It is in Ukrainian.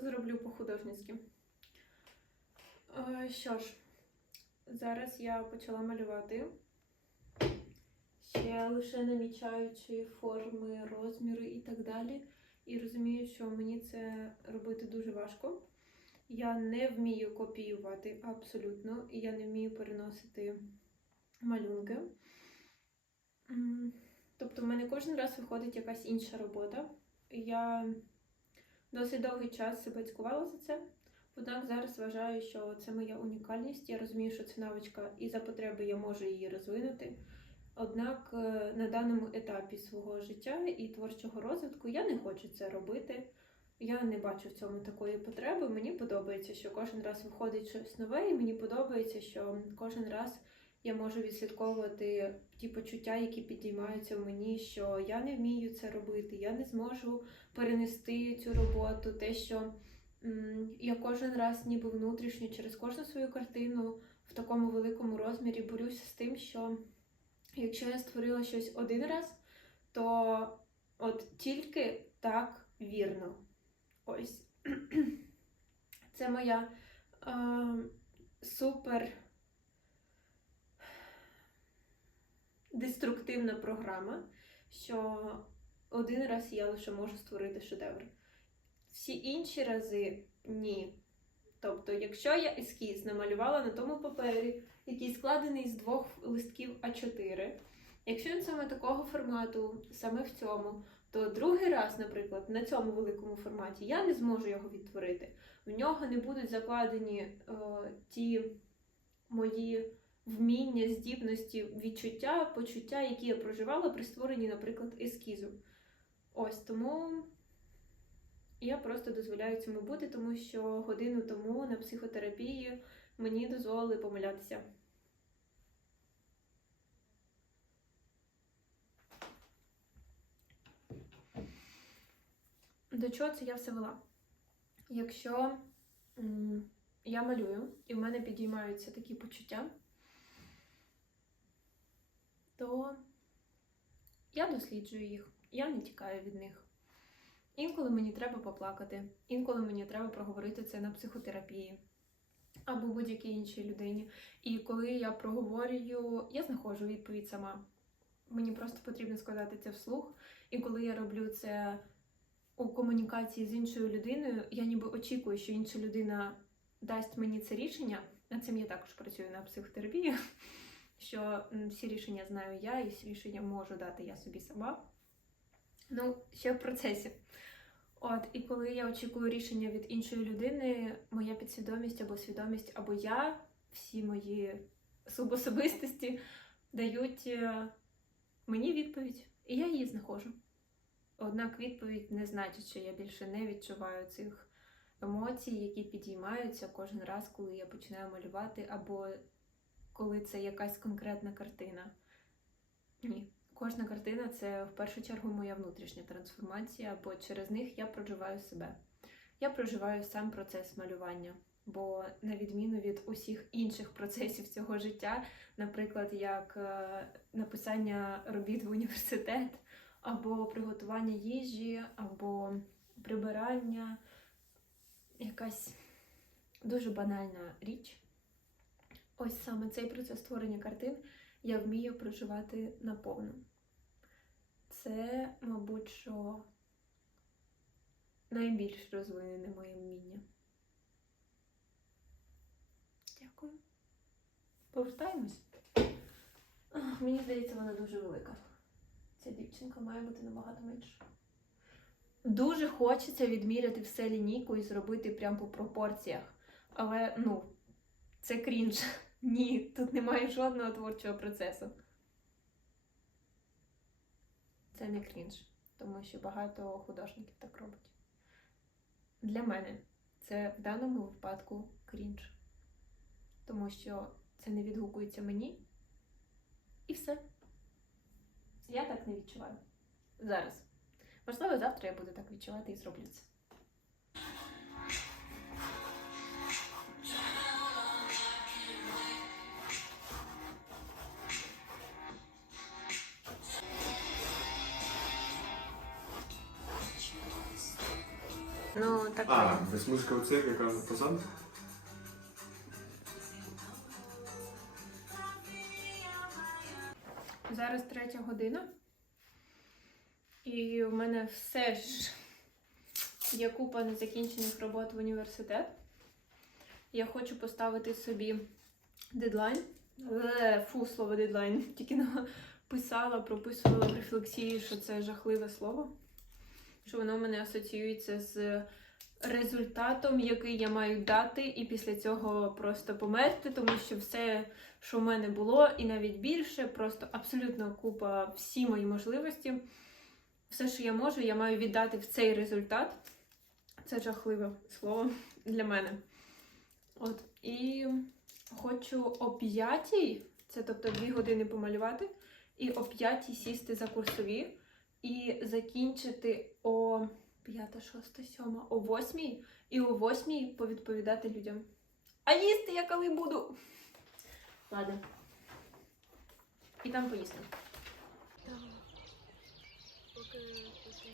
зроблю по-художницьки. Е, Що ж, зараз я почала малювати. Ще лише намічаючи форми, розміри і так далі. І розумію, що мені це робити дуже важко. Я не вмію копіювати абсолютно, і я не вмію переносити малюнки. Тобто, в мене кожен раз виходить якась інша робота. Я досить довгий час себе цькувала за це. Однак зараз вважаю, що це моя унікальність. Я розумію, що це навичка, і за потреби я можу її розвинути. Однак е, на даному етапі свого життя і творчого розвитку я не хочу це робити. Я не бачу в цьому такої потреби. Мені подобається, що кожен раз виходить щось нове, і мені подобається, що кожен раз я можу відслідковувати ті почуття, які підіймаються в мені, що я не вмію це робити, я не зможу перенести цю роботу, те, що я кожен раз, ніби внутрішньо, через кожну свою картину в такому великому розмірі борюся з тим, що якщо я створила щось один раз, то от тільки так вірно. Ось. Це моя е, супер деструктивна програма, що один раз я лише можу створити шедевр. Всі інші рази ні. Тобто, якщо я ескіз намалювала на тому папері, який складений з двох листків А4, якщо він саме такого формату, саме в цьому, то другий раз, наприклад, на цьому великому форматі я не зможу його відтворити. В нього не будуть закладені е, ті мої вміння, здібності, відчуття, почуття, які я проживала при створенні, наприклад, ескізу. Ось тому я просто дозволяю цьому бути, тому що годину тому на психотерапії мені дозволили помилятися. До чого це я все вела? Якщо я малюю і в мене підіймаються такі почуття, то я досліджую їх, я не тікаю від них. Інколи мені треба поплакати, інколи мені треба проговорити це на психотерапії або будь-якій іншій людині. І коли я проговорюю, я знаходжу відповідь сама. Мені просто потрібно сказати це вслух. І коли я роблю це у комунікації з іншою людиною, я ніби очікую, що інша людина дасть мені це рішення. Над цим я також працюю на психотерапії, що всі рішення знаю я, і всі рішення можу дати я собі сама. Ну, ще в процесі. От, і коли я очікую рішення від іншої людини, моя підсвідомість або свідомість, або я, всі мої субособистості дають е, мені відповідь, і я її знаходжу. Однак відповідь не значить, що я більше не відчуваю цих емоцій, які підіймаються кожен раз, коли я починаю малювати, або коли це якась конкретна картина. Ні. Кожна картина це в першу чергу моя внутрішня трансформація, бо через них я проживаю себе. Я проживаю сам процес малювання. Бо на відміну від усіх інших процесів цього життя, наприклад, як е, написання робіт в університет, або приготування їжі, або прибирання, якась дуже банальна річ. Ось саме цей процес створення картин я вмію проживати наповну. Це, мабуть, що найбільш розвинене моє вміння. Дякую. Повертаємось. Ах, Мені здається, вона дуже велика. Ця дівчинка має бути набагато менша. Дуже хочеться відміряти все лінійку і зробити прямо по пропорціях. Але, ну, це крінж. Ні, тут немає жодного творчого процесу. Це не крінж, тому що багато художників так робить. Для мене це в даному випадку крінж. Тому що це не відгукується мені. І все. Я так не відчуваю. Зараз. Можливо, завтра я буду так відчувати і зроблю це. Ну, Так. А, веснушка оце, яка посада? Зараз третя година. І в мене все ж є купа незакінчених робот в університет. Я хочу поставити собі дедлайн. Е, Фу, слово дедлайн. Тільки написала, прописувала в рефлексії, що це жахливе слово. Що воно в мене асоціюється з результатом, який я маю дати, і після цього просто померти, тому що все, що в мене було, і навіть більше, просто абсолютно купа всі мої можливості. Все, що я можу, я маю віддати в цей результат. Це жахливе слово для мене. От. І хочу о п'ятій, це тобто дві години помалювати, і о п'ятій сісти за курсові і закінчити о п'ята, шоста, сьома, о восьмій, і о восьмій повідповідати людям. А їсти я коли буду? Ладно. І там поїсти. Поки поки